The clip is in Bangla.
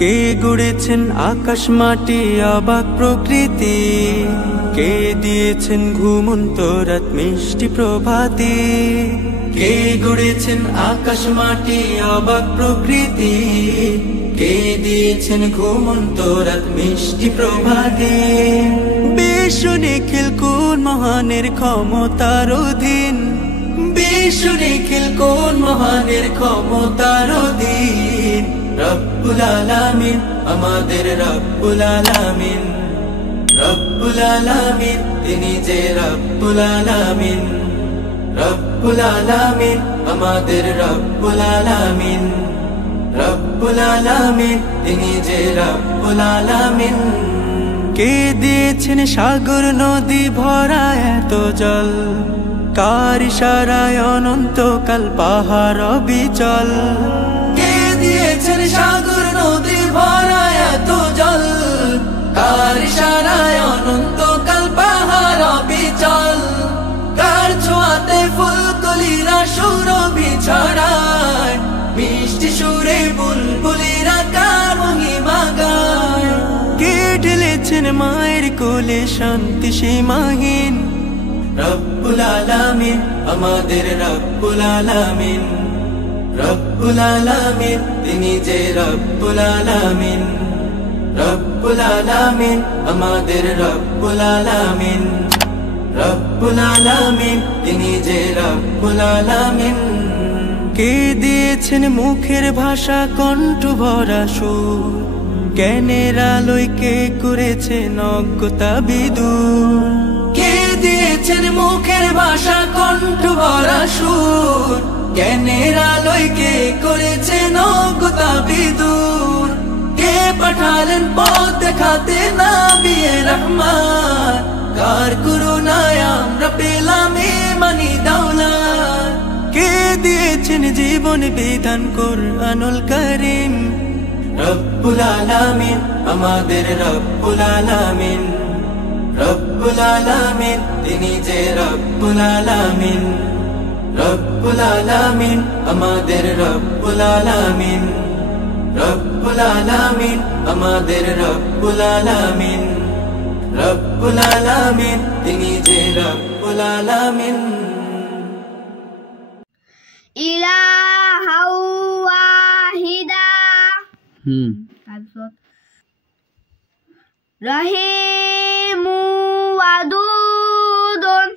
কে গড়েছেন আকাশ মাটি অবাক প্রকৃতি, কে দিয়েছেন ঘুমন্ত রাত মিষ্টি প্রভাতি। কে গড়েছেন আকাশ মাটি অবাক প্রকৃতি, কে দিয়েছেন ঘুমন্ত রাত মিষ্টি প্রভাতি। বিশ্ব নিখিল কোন মহানের ক্ষমতার অধীন, বিশ্ব নিখিল কোন মহানের ক্ষমতার অধীন। রব্বুল আলামিন আমাদের রব্বুল আলামিন, রব্বুল আলামিন তিনি যে রব্বুল আলামিন, রব্বুল আলামিন আমাদের রব্বুল আলামিন, রব্বুল আলামিন তিনি যে রব্বুল আলামিন। কে দিয়েছেন সাগর নদী ভরা এত জল, কার ইশারায় অনন্তকাল পাহাড় অবিচল। কে দিয়েছেন সাগর নদী ভরা এত জল, কার ইশারায় অনন্তকাল পাহাড় অবিচল। কার ছোঁয়াতে ফুলকলিরা সুরভি ছড়ায়, মিষ্টি সুরে বুলবুলিরা কার মহিমা গায়। কে ঢেলেছেন মায়ের কোলে শান্তি সীমাহীন, রব্বুল আলামিন আমাদের রব্বুল আলামিন, রব্বুল আলামিন তিনি যে রব্বুল আলামিন, রব্বুল আলামিন আমাদের রব্বুল আলামিন, রব্বুল আলামিন তিনি যে রব্বুল আলামিন। কে দিয়েছেন মুখের ভাষা কণ্ঠ ভরা সুর, জ্ঞানের আলোয় কে করেছেন অজ্ঞতা বিদূর। কে দিয়েছেন মুখের ভাষা কণ্ঠ ভরা সুর, জ্ঞানের আলোয় কে করেছেন অজ্ঞতা বিদূর। কে পাঠালেন পথ দেখাতে নবিয়ে রহমান, কার করুণায় আমরা পেলাম ইমানি দৌলত। কে দিয়েছেন জীবন বিধান কুরআনুল কারীম, রব্বুল আলামিন আমাদের রব্বুল আলামিন, রব্বুল আলামিন তিনি যে রব্বুল আলামিন, রব্বুল আলামিন আমাদের রব্বুল আলামিন, রব্বুল আলামিন আমাদের রব্বুল আলামিন, রব্বুল আলামিন তিনি যে রব্বুল আলামিন। ইলাহা ওয়াহিদা, তাৰপিছত ৰহিমু ৱাদুদুন,